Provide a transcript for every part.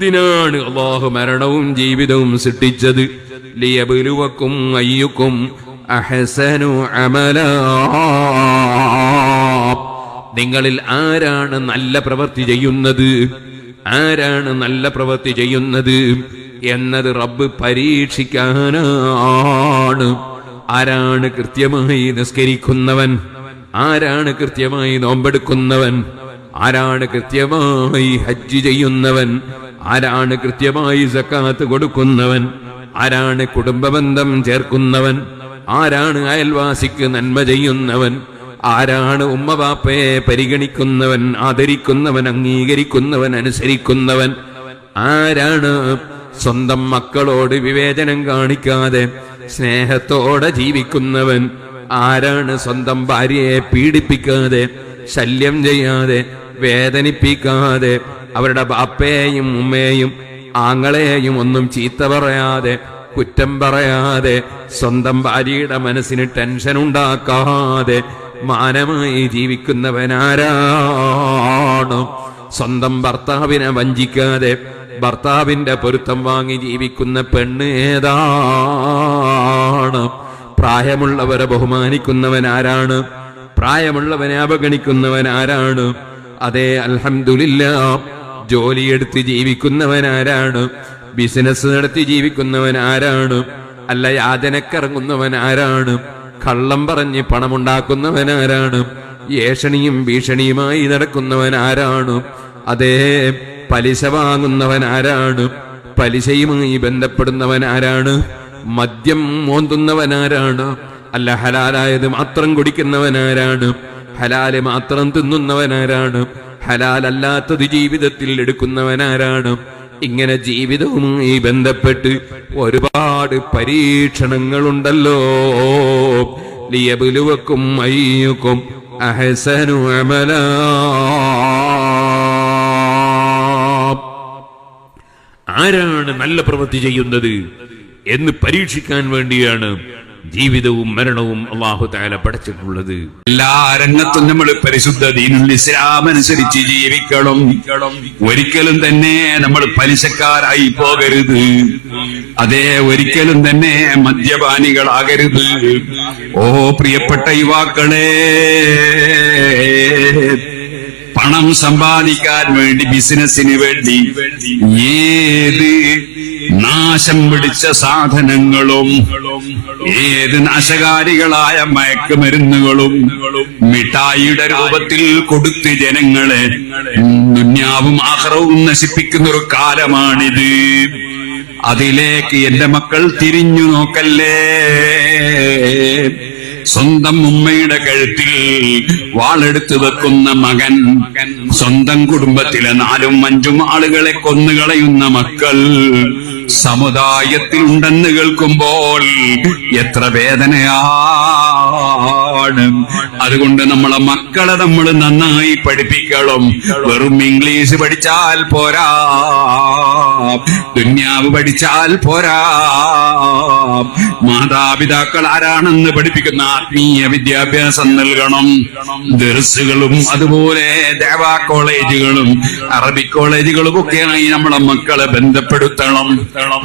ഇതിനാണ് അള്ളാഹു മരണവും ജീവിതവും സൃഷ്ടിച്ചത്? ലിയബലുവക്കും അയ്യുക്കും അഹസനു അമല. നിങ്ങളിൽ ആരാണ് നല്ല പ്രവൃത്തി ചെയ്യുന്നത്? ആരാണ് നല്ല പ്രവൃത്തി ചെയ്യുന്നത്? എന്നത് റബ്ബ് പരീക്ഷിക്കാനാണ്. ആരാണ് കൃത്യമായി നിസ്കരിക്കുന്നവൻ? ആരാണ് കൃത്യമായി നോമ്പെടുക്കുന്നവൻ? ആരാണ് കൃത്യമായി ഹജ്ജ് ചെയ്യുന്നവൻ? ആരാണ് കൃത്യമായി സക്കാത്ത് കൊടുക്കുന്നവൻ? ആരാണ് കുടുംബബന്ധം ചേർക്കുന്നവൻ? ആരാണ് അയൽവാസിക്ക് നന്മ ചെയ്യുന്നവൻ? ആരാണ് ഉമ്മബാപ്പയെ പരിഗണിക്കുന്നവൻ ആദരിക്കുന്നവൻ അംഗീകരിക്കുന്നവൻ അനുസരിക്കുന്നവൻ? ആരാണ് സ്വന്തം മക്കളോട് വിവേചനം കാണിക്കാതെ സ്നേഹത്തോടെ ജീവിക്കുന്നവൻ? ആരാണ് സ്വന്തം ഭാര്യയെ പീഡിപ്പിക്കാതെ ശല്യം ചെയ്യാതെ വേദനിപ്പിക്കാതെ അവരുടെ ബാപ്പയെയും ഉമ്മയെയും ആങ്ങളെയും ഒന്നും ചീത്ത പറയാതെ കുറ്റം പറയാതെ സ്വന്തം ഭാര്യയുടെ മനസ്സിന് ടെൻഷൻ ഉണ്ടാക്കാതെ മാനമായി ജീവിക്കുന്നവനാരാണ്? സ്വന്തം ഭർത്താവിനെ വഞ്ചിക്കാതെ ഭർത്താവിന്റെ പൊരുത്തം വാങ്ങി ജീവിക്കുന്ന പെണ്ണ് ഏതാണ്? പ്രായമുള്ളവരെ ബഹുമാനിക്കുന്നവൻ ആരാണ് പ്രായമുള്ളവനെ അവഗണിക്കുന്നവൻ ആരാണ് അതേ അൽഹമില്ല ജോലിയെടുത്ത് ജീവിക്കുന്നവൻ ആരാണ് ബിസിനസ് നടത്തി ജീവിക്കുന്നവൻ ആരാണ് അല്ല യാതനക്കിറങ്ങുന്നവൻ ആരാണ്? കള്ളം പറഞ്ഞ് പണമുണ്ടാക്കുന്നവൻ ആരാണ് ഏഷണിയും ഭീഷണിയുമായി നടക്കുന്നവൻ ആരാണ്? അതേ പലിശ വാങ്ങുന്നവൻ ആരാണ്? പലിശയുമായി ബന്ധപ്പെടുന്നവൻ ആരാണ്? മദ്യം മോന്തുന്നവൻ ആരാണ്? അല്ല ഹലാലായത് മാത്രം കുടിക്കുന്നവനാരാണ് ഹലാൽ മാത്രം തിന്നുന്നവനാരാണ്. ഹലാലല്ലാത്തത് ജീവിതത്തിൽ എടുക്കുന്നവനാരാണ്. ഇങ്ങനെ ജീവിതവുമായി ബന്ധപ്പെട്ട് ഒരുപാട് പരീക്ഷണങ്ങളുണ്ടല്ലോ. ലിയബിലുവക്കും അയ്യുക്കും അഹസനു അമല. ആരാണ് നല്ല പ്രവൃത്തി ചെയ്യുന്നത് എന്ന് പരീക്ഷിക്കാൻ വേണ്ടിയാണ് ജീവിതവും മരണവും അള്ളാഹു താല പഠിച്ചിട്ടുള്ളത്. എല്ലാ രംഗത്തും നമ്മൾ പരിശുദ്ധ ദീനുൽ ഇസ്ലാം ജീവിക്കണം. ഒരിക്കലും തന്നെ നമ്മൾ പലിശക്കാരായി പോകരുത്. അതേ ഒരിക്കലും തന്നെ മദ്യപാനികളാകരുത്. ഓ പ്രിയപ്പെട്ട യുവാക്കളെ പണം സമ്പാദിക്കാൻ വേണ്ടി ബിസിനസിന് വേണ്ടി ഏത് നാശം പിടിച്ച സാധനങ്ങളും ഏത് നാശകാരികളായ മയക്കുമരുന്നുകളും മിഠായിയുടെ രൂപത്തിൽ കൊടുത്ത് ജനങ്ങളെ ദുന്യാവും ആഹ്റവും നശിപ്പിക്കുന്ന ഒരു കാലമാണിത്. അതിലേക്ക് എന്റെ മക്കൾ തിരിഞ്ഞു നോക്കല്ലേ? സ്വന്തം ഉമ്മയുടെ കഴുത്തിൽ വാളെടുത്ത് വെക്കുന്ന മകൻ സ്വന്തം കുടുംബത്തിലെ നാലും അഞ്ചും ആളുകളെ കൊന്നുകളയുന്ന മക്കൾ സമുദായത്തിൽ ഉണ്ടെന്ന് കേൾക്കുമ്പോൾ എത്ര വേദനയാണ്. അതുകൊണ്ട് നമ്മളെ മക്കളെ നമ്മൾ നന്നായി പഠിപ്പിക്കണം. വെറും ഇംഗ്ലീഷ് പഠിച്ചാൽ പോരാ. ദുന്യാവ് പഠിച്ചാൽ പോരാ. മാതാപിതാക്കൾ ആരാണെന്ന് പഠിപ്പിക്കുന്ന ആത്മീയ വിദ്യാഭ്യാസം നൽകണം. ദർസുകളും അതുപോലെ ദേവാ കോളേജുകളും അറബി കോളേജുകളും ഒക്കെയായി നമ്മളെ മക്കളെ ബന്ധപ്പെടുത്തണം.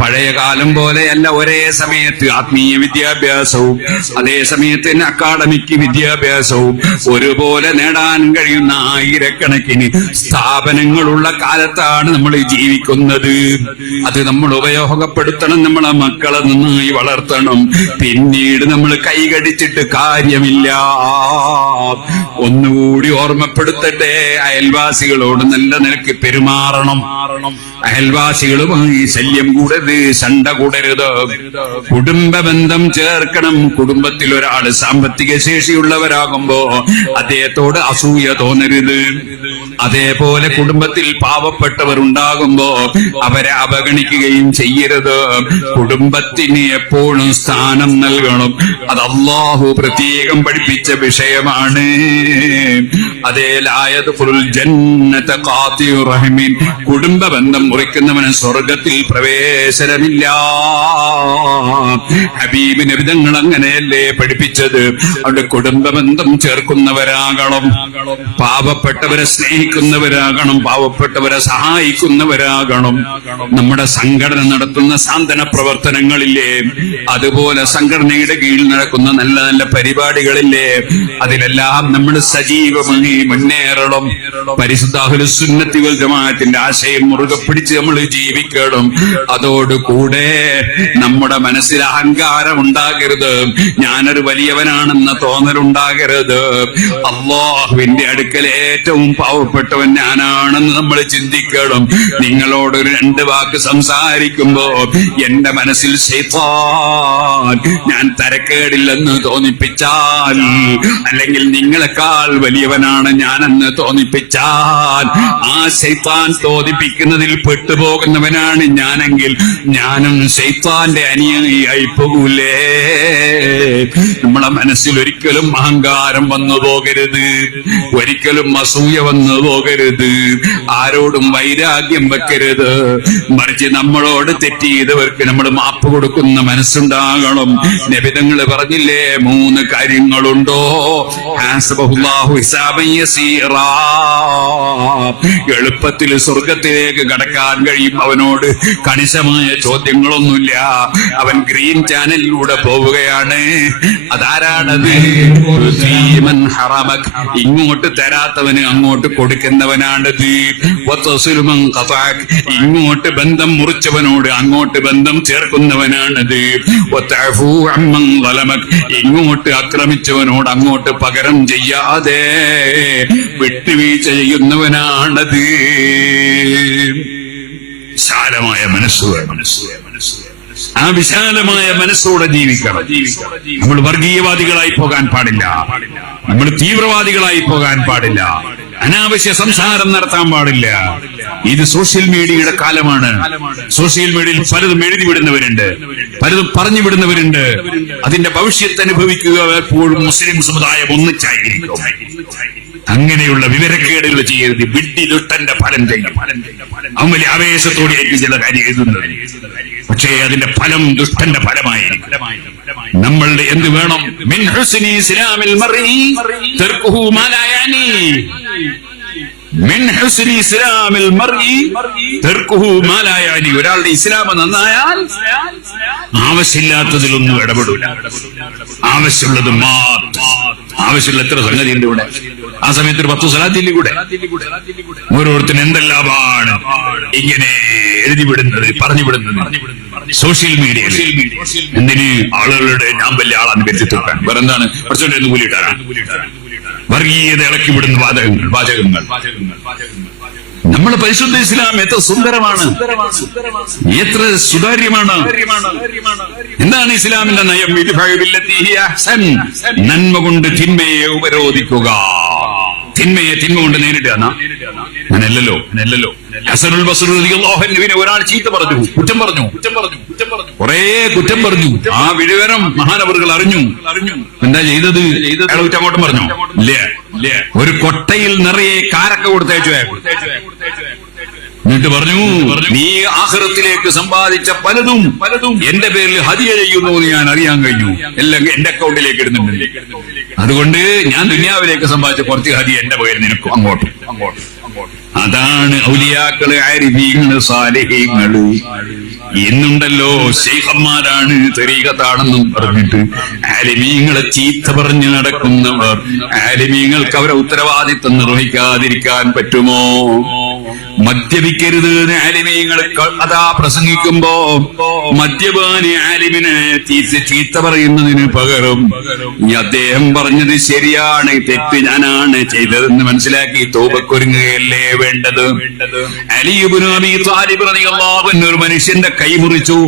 പഴയ കാലം പോലെയല്ല ഒരേ സമയത്ത് ആത്മീയ വിദ്യാഭ്യാസവും അതേ സമയത്ത് അക്കാഡമിക് വിദ്യാഭ്യാസവും. ഒരുപോലെ നേടാൻ കഴിയുന്ന ആയിരക്കണക്കിന് സ്ഥാപനങ്ങളുള്ള കാലത്താണ് നമ്മൾ ജീവിക്കുന്നത്. അത് നമ്മൾ ഉപയോഗപ്പെടുത്തണം നമ്മളെ മക്കളെ നന്നായി വളർത്തണം. പിന്നീട് നമ്മൾ കൈകടിച്ചിട്ട് കാര്യമില്ല. ഒന്നുകൂടി ഓർമ്മപ്പെടുത്തട്ടെ അയൽവാസികളോട് നല്ല നിലയ്ക്ക് പെരുമാറണം. അയൽവാസികളുമായി ശല്യം കൂടരുത് ചണ്ട കൂടരുത്. കുടുംബ ബന്ധം ചേർക്കണം. കുടുംബത്തിൽ ഒരാൾ സാമ്പത്തിക ശേഷിയുള്ളവരാകുമ്പോ അദ്ദേഹത്തോട് അസൂയ തോന്നരുത്. അതേപോലെ കുടുംബത്തിൽ പാവപ്പെട്ടവർ ഉണ്ടാകുമ്പോ അവരെ അവഗണിക്കുകയും ചെയ്യരുത്. കുടുംബത്തിന് എപ്പോഴും സ്ഥാനം നൽകണം. അത് അള്ളാഹു പ്രത്യേകം പഠിപ്പിച്ച വിഷയമാണ്. അതേലായത് ഖാതിഉ കുടുംബ ബന്ധം മുറിക്കുന്നവന് സ്വർഗത്തിൽ പ്രവേശനമില്ല. ഹബീബ് നബിതങ്ങൾ അങ്ങനെയല്ലേ പഠിപ്പിച്ചത്? അവിടെ കുടുംബ ബന്ധം ചേർക്കുന്നവരാകണം. പാവപ്പെട്ടവരെ സ്നേഹിക്കുന്നവരാകണം. പാവപ്പെട്ടവരെ സഹായിക്കുന്നവരാകണം. നമ്മുടെ സംഘടന നടത്തുന്ന സാന്ത്വന പ്രവർത്തനങ്ങളില്ലേ? അതുപോലെ സംഘടനയുടെ കീഴിൽ നടക്കുന്ന നല്ല നല്ല പരിപാടികളില്ലേ? അതിലെല്ലാം നമ്മൾ സജീവമായി മുന്നേറണം. പരിശുദ്ധാഹുല സുന്നത്തി ജമാഅത്തിന്റെ ആശയം മുറുകെ പിടിച്ച് നമ്മൾ ജീവിക്കണം. അതോടുകൂടെ നമ്മുടെ മനസ്സിൽ അഹങ്കാരം ഉണ്ടാകരുത്. ഞാനൊരു വലിയവനാണെന്ന തോന്നലുണ്ടാകരുത് അള്ളാഹുവിന്റെ അടുക്കൽ ഏറ്റവും പാവപ്പെട്ടവൻ ഞാനാണെന്ന് നമ്മൾ ചിന്തിക്കണം. നിങ്ങളോട് രണ്ട് വാക്ക് സംസാരിക്കുമ്പോ എന്റെ മനസ്സിൽ ഞാൻ തരക്കേടില്ലെന്ന് തോന്നിപ്പിച്ചാൽ അല്ലെങ്കിൽ നിങ്ങളെക്കാൾ വലിയവനാണ് ഞാനെന്ന് തോന്നിപ്പിച്ചാൽ. ആ ശൈത്താൻ തോന്നിപ്പിക്കുന്നതിൽ പെട്ടുപോകുന്നവനാണ് ഞാനെങ്കിൽ ഞാനും ശൈത്താന്റെ അനുയായി പോകൂലേ നമ്മളെ മനസ്സിൽ ഒരിക്കലും അഹങ്കാരം വന്നു പോകരുത്. ഒരിക്കലും അസൂയ വന്നു പോകരുത്. ആരോടും വൈരാഗ്യം വെക്കരുത്. മറിച്ച് നമ്മളോട് തെറ്റ് ചെയ്തവർക്ക് നമ്മൾ മാപ്പ് കൊടുക്കുന്ന മനസ്സുണ്ടാകണം. നബിതങ്ങൾ പറഞ്ഞില്ലേ മൂന്ന് കാര്യങ്ങളുണ്ടോ? എളുപ്പത്തിൽ സ്വർഗത്തിലേക്ക് കടക്കാൻ കഴിയും അവനോട്. കണിശമായ ചോദ്യങ്ങളൊന്നുമില്ല. അവൻ ഗ്രീൻ ചാനലിലൂടെ പോവുകയാണ്. അതാരാണത്. ഇങ്ങോട്ട് തരാത്തവന് അങ്ങോട്ട് ഖതാക്. ഇങ്ങോട്ട് ബന്ധം മുറിച്ചവനോട് അങ്ങോട്ട് ബന്ധം ചേർക്കുന്നവനാണത്. ഇങ്ങോട്ട്. ഇങ്ങോട്ട് ആക്രമിച്ചവനോട് അങ്ങോട്ട് പകരം ചെയ്യാതെ വിട്ടുവീഴ്ച ചെയ്യുന്നവനാണത്. വിശാലമായ മനസ്സ് വേണം. ആ വിശാലമായ മനസ്സോടെ ജീവിക്കണം. നമ്മൾ വർഗീയവാദികളായി പോകാൻ പാടില്ല. നമ്മൾ തീവ്രവാദികളായി പോകാൻ പാടില്ല. അനാവശ്യ സംസാരം നടത്താൻ പാടില്ല. ഇത് സോഷ്യൽ മീഡിയയുടെ കാലമാണ്. സോഷ്യൽ മീഡിയയിൽ പലതും എഴുതി വിടുന്നവരുണ്ട്. പലതും പറഞ്ഞു വിടുന്നവരുണ്ട്. അതിന്റെ ഭവിഷ്യത്ത് അനുഭവിക്കുക എപ്പോഴും മുസ്ലിം സമുദായം ഒന്നിച്ചായിരിക്കും. അങ്ങനെയുള്ള വിവരക്കേടുകൾ ചെയ്യരുത്. വിഡ്ഡി ദുഷ്ടന്റെ ഫലം ചെയ്യും അവൻ വലിയ ആവേശത്തോടെയായിരിക്കും ചില കാര്യം എഴുതുന്നത്. പക്ഷേ അതിന്റെ ഫലം ദുഷ്ടന്റെ ഫലമായിരിക്കും. നമ്മളുടെ എന്ത് വേണം? മിൻ ഹുസ്നി ഇസ്ലാമിൽ മറി തർക്കുഹു മാ ലാ من മിൻ ഹുസ്നി المرء മർഇ ما لا يعني ഒരാളുടെ ഇസ്ലാം നന്നായാൽ ആവശ്യമില്ലാത്തതിലൊന്നും ഇടപെടില്ല ആവശ്യമുള്ളത് മാത്രം ആവശ്യമുള്ള എത്ര സംഗതി ഉണ്ട് ഇവിടെ? ആ സമയത്ത് ഒരു പത്ത് സ്ഥലത്തില്ലേ കൂടെ. ഓരോരുത്തരും എന്തെല്ലാമാണ് ഇങ്ങനെ എഴുതി വിടുന്നത് പറഞ്ഞു വിടുന്നത്. സോഷ്യൽ മീഡിയ എന്തിന്? ആളുകളുടെ ഞാൻ വലിയ ആളാണ് കരുതി തീർക്കാൻ. വേറെ എന്താണ് കുറച്ചുകൊണ്ട് കൂലിയിട്ടാണ് വർഗീയത ഇളക്കി വിടുന്ന വാചകങ്ങൾ വാചകങ്ങൾ. നമ്മുടെ പരിശുദ്ധ ഇസ്ലാം എത്ര സുന്ദരമാണ്. എത്ര സുതാര്യമാണ്. എന്താണ് ഇസ്ലാമിന്റെ നയം. നന്മ കൊണ്ട് തിന്മയെ ഉപരോധിക്കുക. തിന്മയെ തിന്മ കൊണ്ട് നേരിടുക എന്നാ? അങ്ങനെയല്ലല്ലോ അങ്ങനെയല്ലല്ലോ ഹസനുൽ റളിയല്ലാഹു ഒരാൾ ചീത്ത പറഞ്ഞു കുറ്റം പറഞ്ഞു. കുറ്റം പറഞ്ഞു കുറ്റം പറഞ്ഞു കുറേ കുറ്റം പറഞ്ഞു. ആ വിഴുവരം മഹാനവറുകൾ അറിഞ്ഞു. അറിഞ്ഞു എന്താ ചെയ്തത്? അയാൾ കുറ്റം അങ്ങോട്ടും പറഞ്ഞു. ഇല്ല ഒരു കൊട്ടയിൽ നിറയെ കാരക്ക കൊടുത്തയച്ചു എന്നിട്ട് പറഞ്ഞു നീ ആഹ്റത്തിലേക്ക് സമ്പാദിച്ച പലതും പലതും എന്റെ പേരിൽ ഹതിയ ചെയ്യുന്നു എന്ന് ഞാൻ അറിയാൻ കഴിഞ്ഞു. എല്ലാം എന്റെ അക്കൗണ്ടിലേക്ക് ഇടുന്നുണ്ട്. അതുകൊണ്ട് ഞാൻ ദുനിയാവിലേക്ക് സമ്പാദിച്ച കുറച്ച് ഹതി എന്റെ പേരിൽ നിനക്കും അങ്ങോട്ടും അങ്ങോട്ടും. അതാണ് ഔലിയാക്കൾ ആരിഫീങ്ങൾ സാലിഹീങ്ങൾ. ഇന്നുണ്ടല്ലോ ശൈഖന്മാരാണ് തെരീകത്താണെന്നും പറഞ്ഞിട്ട് ആലിമീങ്ങളെ ചീത്ത പറഞ്ഞു നടക്കുന്നവർ. ആലിമീങ്ങൾക്ക് അവരെ ഉത്തരവാദിത്വം നിർവഹിക്കാതിരിക്കാൻ പറ്റുമോ? മദ്യപിക്കരുത് അതാ പ്രസംഗിക്കുമ്പോ മദ്യപാനി ആലിമിനെ ചീത്ത പറയുന്നതിന് പകരം ഈ അദ്ദേഹം പറഞ്ഞത് ശരിയാണ് തെറ്റ് ഞാനാണ് ചെയ്തതെന്ന് മനസ്സിലാക്കി തോപക്കൊരുങ്ങുകയല്ലേ വേണ്ടത്? അലിയുബിന് അബി താലിബ് റളിയല്ലാഹു അൻഹു ഒരു മനുഷ്യന്റെ കൈ മുറിച്ചു.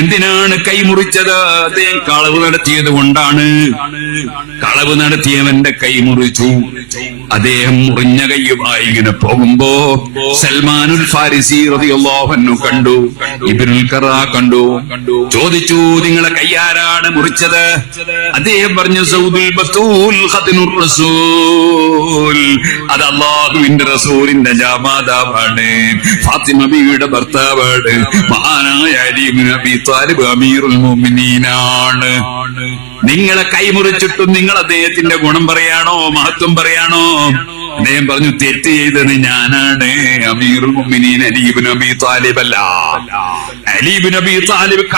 എന്തിനാണ് കൈ മുറിച്ചത്? അദ്ദേഹം കളവ് നടത്തിയത് കൊണ്ടാണ്. കളവ് നടത്തിയവന്റെ കൈ മുറിച്ചു. അദ്ദേഹം മുറിഞ്ഞ കയ്യുമായി ഇങ്ങനെ പോകുമ്പോ സൽമാനുൽ ഫാരിസി റളിയല്ലാഹു കണ്ടു ഇബ്നുൽ ഖറ കണ്ടു. ചോദിച്ചു നിങ്ങളെ കയ്യാരാണ് മുറിച്ചത്? അദ്ദേഹം പറഞ്ഞു സൗദുൽ ബത്തൂൽ ഖത്നുർ റസൂൽ. അത് അല്ലാഹുവിന്റെ റസൂലിന്റെ ജാമാതാവാണ്. ഫാത്തിമ ബിയുടെ ഭർത്താവാണ്. മഹാനായ അലി ഇബ്നു അബി താലിബ് അമീറുൽ മുഅ്മിനീനാണ്. നിങ്ങളെ കൈമുറിച്ചിട്ടും നിങ്ങൾ അദ്ദേഹത്തിന്റെ ഗുണം പറയാണോ മഹത്വം പറയാണോ? അദ്ദേഹം പറഞ്ഞു തെറ്റ് ചെയ്തത് ഞാനാണ്. അമീറുൽ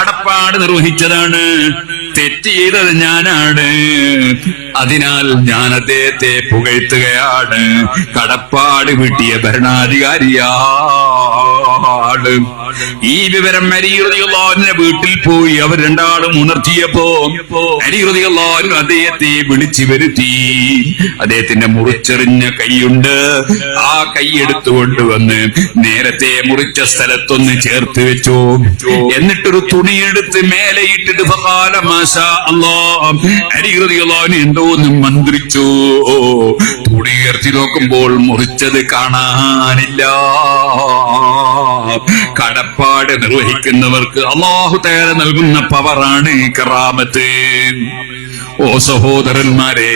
കടപ്പാട് നിർവഹിച്ചതാണ്. തെറ്റ് ചെയ്തത് ഞാനാണ്. അതിനാൽ ഞാൻ അദ്ദേഹത്തെ പുകഴ്ത്തുകയാണ്. കടപ്പാട് വീട്ടിയ ഭരണാധികാരിയാണ്. ഈ വിവരം അരിഹൃതിയുള്ള വീട്ടിൽ പോയി അവർ രണ്ടാളും ഉണർത്തിയപ്പോ അരിഹൃതിയുള്ള അദ്ദേഹത്തെ വിളിച്ചു വരുത്തി. അദ്ദേഹത്തിന്റെ മുറിച്ചെറിഞ്ഞ കൈയുണ്ട്. ആ കൈ എടുത്തുകൊണ്ട് വന്ന് നേരത്തെ മുറിച്ച സ്ഥലത്തൊന്ന് ചേർത്ത് വെച്ചു. എന്നിട്ടൊരു തുണിയെടുത്ത് മേലെ ഇട്ടിട്ട് എന്തോ ഒന്ന് മന്ത്രിച്ചു. തുണി ഉയർത്തി നോക്കുമ്പോൾ മുറിച്ചത് കാണാനില്ല. കടപ്പാട് നിർവഹിക്കുന്നവർക്ക് അള്ളാഹു തേര നൽകുന്ന പവറാണ് കറാമത്ത്. ഓ സഹോദരന്മാരെ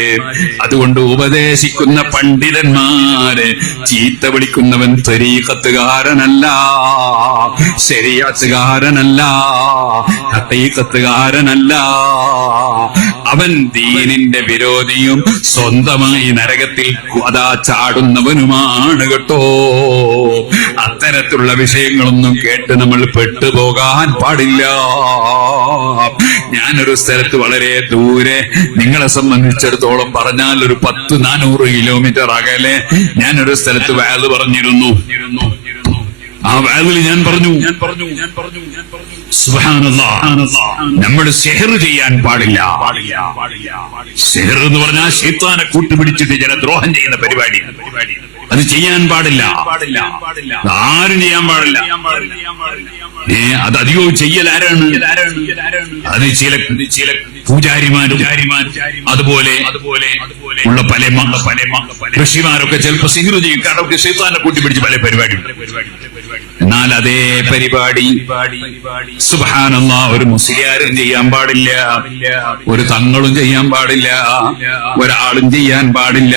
അതുകൊണ്ട് ഉപദേശിക്കുന്ന പണ്ഡിതന്മാരെ ചീത്ത വിളിക്കുന്നവൻ തരീക്കത്തുകാരനല്ല ശരിയാത്തുകാരനല്ല ഹത്തീക്കത്തുകാരനല്ല അവൻ ദീനിന്റെ വിരോധിയും സ്വന്തമായി നരകത്തിൽ അതാ ചാടുന്നവനുമാണ് കേട്ടോ. അത്തരത്തിലുള്ള വിഷയങ്ങളൊന്നും കേട്ട് നമ്മൾ പെട്ടുപോകാൻ പാടില്ല. ഞാനൊരു സ്ഥലത്ത് വളരെ ദൂരെ നിങ്ങളെ സംബന്ധിച്ചിടത്തോളം പറഞ്ഞാൽ ഒരു പത്ത് നാനൂറ് കിലോമീറ്റർ അകലെ ഞാനൊരു സ്ഥലത്ത് വയൽ പറഞ്ഞിരുന്നു. ആ വാതിൽ ഞാൻ പറഞ്ഞു ഞാൻ പറഞ്ഞു ഞാൻ പറഞ്ഞു ഞാൻ പറഞ്ഞു നമ്മൾ സെഹർ ചെയ്യാൻ പാടില്ല. സെഹർ എന്ന് പറഞ്ഞാൽ ശീത്താനെ കൂട്ടുപിടിച്ചിട്ട് ജനദ്രോഹം ചെയ്യുന്ന പരിപാടി. അത് ചെയ്യാൻ പാടില്ല. ആരും ചെയ്യാൻ പാടില്ല. ഏ അത് അധികവും ചെയ്യൽ ആരാണ്? അത് ചില ചില പൂജാരിമാരും അതുപോലെ അതുപോലെ ഉള്ള പല പല ഋഷിമാരൊക്കെ ചിലപ്പോ സിഹിർ ചെയ്യും. കാരണം അവർക്ക് ശൈത്താനെ കൂട്ടിപ്പിടിച്ച് പല പരിപാടി എന്നാൽ അതേ പരിപാടി സുബാനല്ല ഒരു മുസ്ലിയാരും ചെയ്യാൻ പാടില്ല. ഒരു തങ്ങളും ചെയ്യാൻ പാടില്ല. ഒരാളും ചെയ്യാൻ പാടില്ല.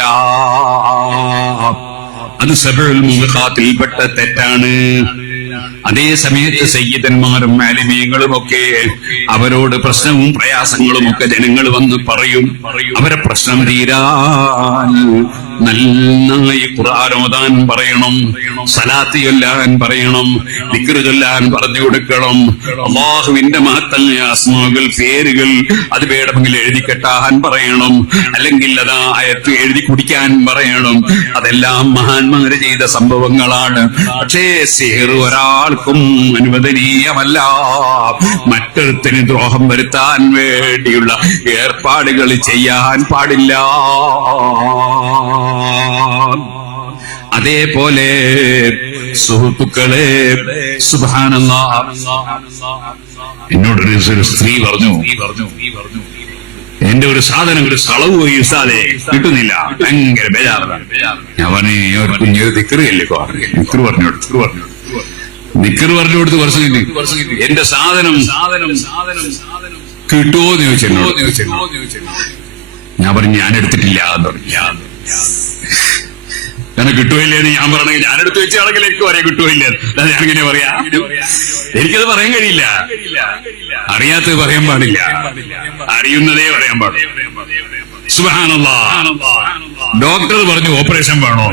അത് സബിൾപ്പെട്ട തെറ്റാണ്. അതേ സമയത്ത് സയ്യിദന്മാരും മാലിമീങ്ങളും ഒക്കെ അവരോട് പ്രശ്നവും പ്രയാസങ്ങളും ഒക്കെ ജനങ്ങൾ വന്ന് പറയും. അവരെ പ്രശ്നം തീരാൻ നന്നായി ഖുർആാനോദാൻ പറയണം സലാത്തി ചൊല്ലാൻ പറയണം ദിക്റ് ചൊല്ലാൻ പറഞ്ഞു കൊടുക്കണം. അള്ളാഹുവിന്റെ മഹത്തായ അസ്മാകൾ പേരുകൾ അത് വേണമെങ്കിൽ എഴുതി കെട്ടാൻ പറയണം. അല്ലെങ്കിൽ അതാ അയത്ത് എഴുതി കുടിക്കാൻ പറയണം. അതെല്ലാം മഹാന്മാര് ചെയ്ത സംഭവങ്ങളാണ്. പക്ഷേ സിഹർ ഒരാൾക്കും അനുവദനീയമല്ല. മറ്റൊരുത്തിന് ദ്രോഹം വരുത്താൻ വേണ്ടിയുള്ള ഏർപ്പാടുകൾ ചെയ്യാൻ പാടില്ല. അതേപോലെ സുഹൃത്തുക്കളെ എന്നോടൊരു ഒരു സ്ത്രീ പറഞ്ഞു എന്റെ ഒരു സാധനം ഒരു കളവ് പോയി ഉസ്താദെ കിട്ടുന്നില്ല. ഭയങ്കര ബേജാറാണ് ഞാൻ പറഞ്ഞു "ഈ ഒരു കുഞ്ഞൊരു ദിക്കറിയല്ലേ നിക്കർ പറഞ്ഞു നിക്കർ പറഞ്ഞു കൊടുത്ത് കുറച്ച് കിട്ടി എന്റെ സാധനം കിട്ടുമോ എന്ന് ചോദിച്ചു എന്നോട്. ഞാൻ പറഞ്ഞു ഞാൻ എടുത്തിട്ടില്ല എന്ന് പറഞ്ഞു. കാരണം കിട്ടുമില്ല എന്ന് ഞാൻ പറഞ്ഞു ഞാനെടുത്ത് വെച്ച എനിക്ക് പറയാൻ കിട്ടുമില്ല ഞാൻ ഇങ്ങനെ പറയാ. എനിക്കത് പറയാൻ കഴിയില്ല. അറിയാത്തത് പറയാൻ പാടില്ല. അറിയുന്നതേ പറയാൻ പാടില്ല ഡോക്ടർ പറഞ്ഞു ഓപ്പറേഷൻ വേണോ?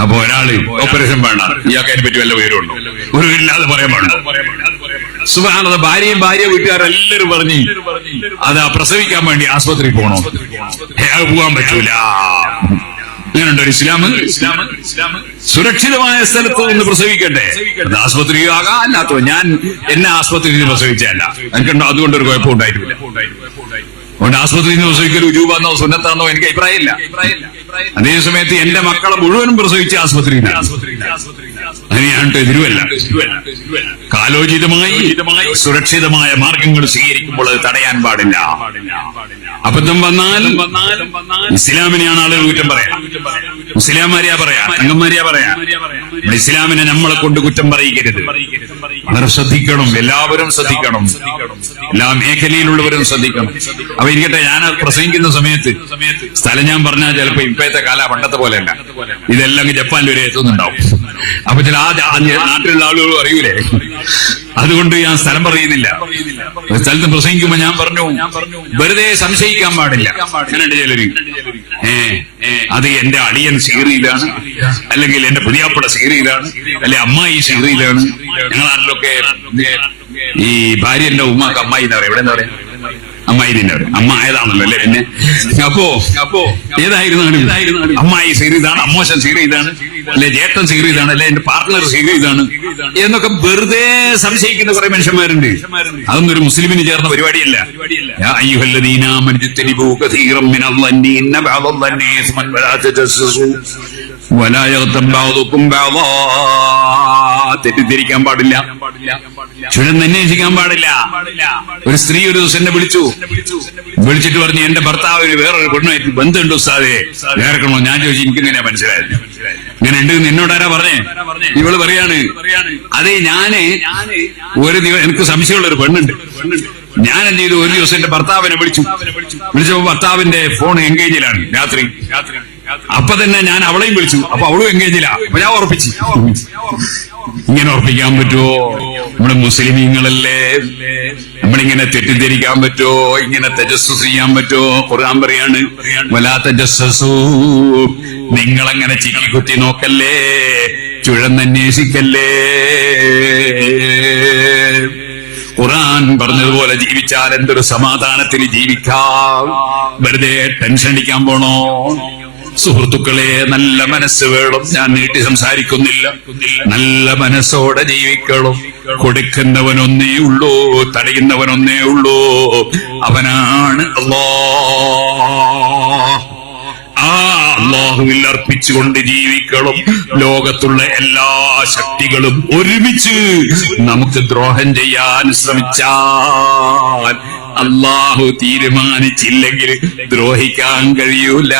അപ്പൊ ഒരാൾ ഓപ്പറേഷൻ വേണ്ട. ഇയാൾക്ക് അതിനെ പറ്റി വല്ല വിവരമുണ്ടോ? ഒരു ഇല്ലാതെ പറയാൻ പാടില്ല. സുഖാണത് ഭാര്യയും ഭാര്യ വീട്ടുകാരെല്ലാരും പറഞ്ഞു അത് പ്രസവിക്കാൻ വേണ്ടി ആസ്പത്രിയിൽ പോണോ? അയാൾ പോകാൻ പറ്റൂല. അങ്ങനെയുണ്ടോ ഇസ്ലാം. സുരക്ഷിതമായ സ്ഥലത്ത് നിന്ന് പ്രസവിക്കട്ടെ. അത് ആസ്പത്രിയോ ആകാം അല്ലാത്തോ ഞാൻ എന്നെ ആസ്പത്രിയിൽ നിന്ന് പ്രസവിച്ചല്ല എനിക്കുണ്ടോ? അതുകൊണ്ട് ഒരു കുഴപ്പം ഉണ്ടായിട്ടില്ല. അതുകൊണ്ട് ആസ്പത്രിയിൽ നിന്ന് പ്രസവിക്കൽ ഉജൂബാന്നോ സുന്നത്താന്നോ എനിക്ക് അഭിപ്രായമില്ല. അതേ സമയത്ത് എന്റെ മക്കളെ മുഴുവനും പ്രസവിച്ച ആസ്പത്രിയിലാണ്. അങ്ങനെയാണ് എതിരുവല്ല. കാലോചിതമായി സുരക്ഷിതമായ മാർഗങ്ങൾ സ്വീകരിക്കുമ്പോൾ അത് തടയാൻ പാടില്ല. അബദ്ധം വന്നാൽ ഇസ്ലാമിനെയാണ് ആളുകൾ കുറ്റം പറയാം. മുസ്ലിംമാരെയാ പറയാ തങ്ങന്മാരെയാ പറയാ. ഇസ്ലാമിനെ നമ്മളെ കൊണ്ട് കുറ്റം പറയിക്കരുത്. വളരെ ശ്രദ്ധിക്കണം എല്ലാവരും ശ്രദ്ധിക്കണം. എല്ലാ മേഖലയിലുള്ളവരും ശ്രദ്ധിക്കണം. അപ്പൊ ഇരിക്കട്ടെ ഞാൻ പ്രസംഗിക്കുന്ന സമയത്ത് സ്ഥലം ഞാൻ പറഞ്ഞാൽ ചിലപ്പോ ഇപ്പോഴത്തെ കാല പണ്ടത്തെ പോലെയല്ല. ഇതെല്ലാം ജപ്പാനിൽ വരെ എത്തുന്നുണ്ടാവും അപ്പൊ ചില ആ നാട്ടിലുള്ള ആളുകൾ അറിയൂലേ അതുകൊണ്ട് ഞാൻ സ്ഥലം പറയുന്നില്ല. സ്ഥലത്ത് പ്രസംഗിക്കുമ്പോ ഞാൻ പറഞ്ഞു വെറുതെ സംശയിക്കാൻ പാടില്ല. ഏ അത് എന്റെ അടിയൻ സീറിയിലാണ് അല്ലെങ്കിൽ എന്റെ പുതിയാപ്പട സീറിയിലാണ് അല്ലെ അമ്മായി സീറിയിലാണ്. ഞങ്ങളാരിലൊക്കെ ഈ ഭാര്യ എന്റെ ഉമ്മാക്ക് അമ്മായി എന്താ പറയാ. എവിടെ എന്താ പറയാ? അമ്മായി അവർ പറയും അമ്മ ആയതാണല്ലോ അല്ലെ പിന്നെ? അപ്പോ അപ്പോ ഏതായിരുന്നു അമ്മായി സീറി ഇതാണ് അമ്മോശൻ സീറി ഇതാണ് അല്ലെ ജേട്ടൻ സീറി ഇതാണ് അല്ലെ എന്റെ പാർട്ട്ണർ സീറി ഇതാണ് എന്നൊക്കെ വെറുതെ സംശയിക്കുന്ന കുറെ മനുഷ്യന്മാരുണ്ട്. അതൊന്നും ഒരു മുസ്ലിമിന് ചേർന്ന പരിപാടിയല്ല. അയ്യുഹല്ലദീന ഇന്ന തെറ്റിദ്ധരിക്കാൻ പാടില്ല. ചുഴന്ന് അന്വേഷിക്കാൻ പാടില്ല. ഒരു സ്ത്രീ ഒരു ദിവസം എന്നെ വിളിച്ചു. വിളിച്ചിട്ട് പറഞ്ഞു എന്റെ ഭർത്താവിന് വേറൊരു പെണ്ണുമായിട്ട് ബന്ധമുണ്ട് ഉസ്താദേ. വേറെക്കണോ ഞാൻ ചോദിച്ചു എനിക്ക് എങ്ങനെയാ മനസ്സിലായത്? ഇങ്ങനെ ഉണ്ട് ആരാ പറഞ്ഞേ? ഇവൾ പറയാണ് അതെ ഞാൻ ഒരു ദിവസം എനിക്ക് സംശയമുള്ള ഒരു പെണ്ണുണ്ട്. ഞാൻ എന്ത് ചെയ്തു? ഒരു ദിവസം എന്റെ ഭർത്താവിനെ വിളിച്ചു. വിളിച്ചപ്പോ ഭർത്താവിന്റെ ഫോൺ എൻഗേജിലാണ് രാത്രി രാത്രി. അപ്പൊ തന്നെ ഞാൻ അവളെയും വിളിച്ചു. അപ്പൊ അവളും എൻഗേജില്ല അപ്പൊ ഞാൻ ഉറപ്പിച്ചു. ഇങ്ങനെ ഉറപ്പിക്കാൻ പറ്റുമോ നമ്മുടെ മുസ്ലിമീങ്ങളല്ലേ? നമ്മളിങ്ങനെ തെറ്റിദ്ധരിക്കാൻ പറ്റുമോ ഇങ്ങനെ തജസ്സസ് ചെയ്യാൻ പറ്റുമോ ഖുർആൻ പറയാണ് വലാ നിങ്ങളങ്ങനെ ചിക്കിക്കുത്തി നോക്കല്ലേ? ചുഴന്നന്വേഷിക്കല്ലേ ഖുറാൻ പറഞ്ഞതുപോലെ ജീവിച്ചാൽ എന്തൊരു സമാധാനത്തിൽ ജീവിക്കാം? വെറുതെ ടെൻഷൻ അടിക്കാൻ പോണോ? സുഹൃത്തുക്കളെ നല്ല മനസ്സ് വേണം. ഞാൻ നീട്ടി സംസാരിക്കുന്നില്ല. നല്ല മനസ്സോടെ ജീവിക്കണം. കൊടുക്കുന്നവനൊന്നേ ഉള്ളൂ തടയുന്നവനൊന്നേ ഉള്ളൂ. അവനാണ് അല്ലോ ആ അള്ളാഹുവിൽ അർപ്പിച്ചുകൊണ്ട് ജീവിക്കണം. ലോകത്തുള്ള എല്ലാ ശക്തികളും ഒരുമിച്ച് നമുക്ക് ദ്രോഹം ചെയ്യാൻ ശ്രമിച്ചാൽ അള്ളാഹു തീരുമാനിച്ചില്ലെങ്കിൽ ദ്രോഹിക്കാൻ കഴിയൂല.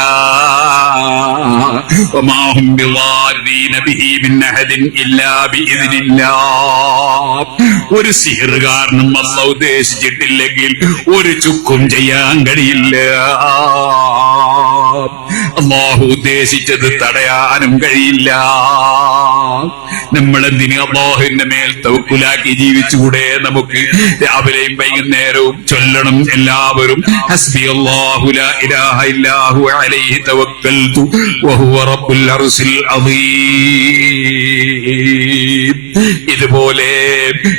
ഒരു സിഹറുകാരനും അല്ല ഉദ്ദേശിച്ചിട്ടില്ലെങ്കിൽ ഒരു ചുക്കും ചെയ്യാൻ കഴിയില്ല അള്ളാഹു ഉദ്ദേശിച്ചത് തടയാനും കഴിയില്ല. നമ്മൾ എന്തിന് അള്ളാഹുവിന്റെ മേൽ തവക്കുലാക്കി ജീവിച്ചുകൂടെ നമുക്ക് രാവിലെയും വൈകുന്നേരവും ചൊല്ലണം എല്ലാവരും? ഹസ്ബി അള്ളാഹു അലൈഹി തവക്കൽതു വഹുവ റബ്ബുൽ അർസിൽ അദീം. ഇതുപോലെ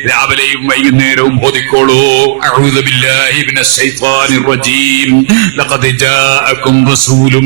രാവിലെയും വൈകുന്നേരവും ഓതിക്കോളൂ. അഊദു ബില്ലാഹി മിനശ് റജീം. ലഖദ് ജാഅകും റസൂലും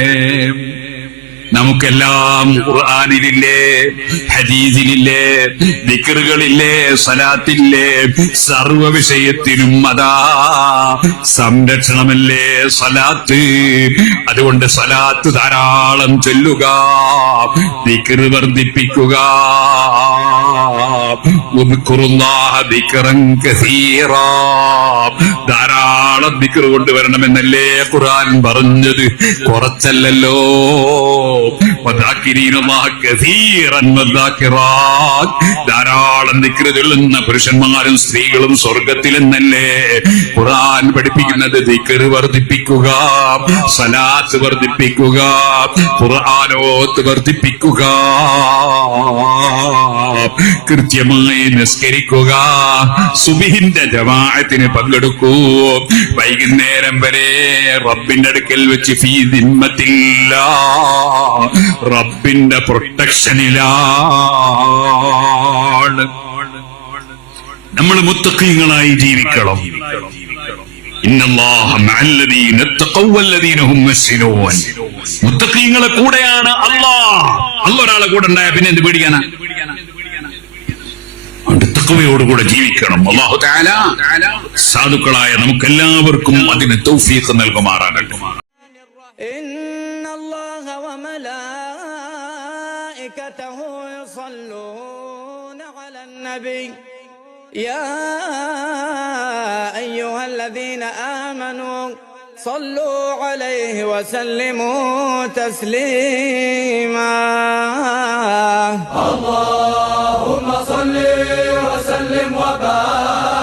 നമുക്കെല്ലാം ഖുർആാനിലില്ലേ ഹദീസിലില്ലേ ദിക്കറുകളില്ലേ സലാത്തില്ലേ സർവ വിഷയത്തിനും അതാ സംരക്ഷണമല്ലേ സലാത്ത് അതുകൊണ്ട് സലാത്ത് ധാരാളം ചൊല്ലുക ദിക്കറ് വർദ്ധിപ്പിക്കുക. ധാരാളം ദിക്കർ കൊണ്ടുവരണമെന്നല്ലേ ഖുറാൻ പറഞ്ഞത്? കുറച്ചല്ലല്ലോ. ധാരാളം ദിക്കർ ചൊല്ലുന്ന പുരുഷന്മാരും സ്ത്രീകളും സ്വർഗത്തിലെന്നല്ലേ ഖുറാൻ പഠിപ്പിക്കുന്നത്? ദിക്കർ വർദ്ധിപ്പിക്കുക സലാത്ത് വർദ്ധിപ്പിക്കുക ഖുർആനോത്ത് വർദ്ധിപ്പിക്കുക. കൃത്യമായി നിസ്കരിക്കുക. സുബിഹിന്റെ ജമാഅത്തിന് പങ്കെടുക്കൂ. വൈകുന്നേരം വരെ റബ്ബിന്റെ അടുക്കൽ വെച്ച് ഫീ ദിമ്മത്തില്ല റബ്ബിന്റെ പ്രൊട്ടക്ഷനിലാണ്. നമ്മൾ മുത്തക്കീങ്ങളായി ജീവിക്കണം. മുത്തഖീങ്ങളെ കൂടെയാണ് അള്ളാഹ് അല്ല ഒരാളെ കൂടെ ഉണ്ടായ പിന്നെ എന്ത് പേടിക്കാനാ? തക്കവയോടുകൂടെ ജീവിക്കണം അള്ളാഹു തആല സാധുക്കളായ നമുക്കെല്ലാവർക്കും അതിന് തൗഫീഖ് നൽകുമാറാകട്ടെ إن الله وملائكته يصلون على النبي يا أيها الذين آمنوا صلوا عليه وسلموا تسليما اللهم صل وسلم وبارك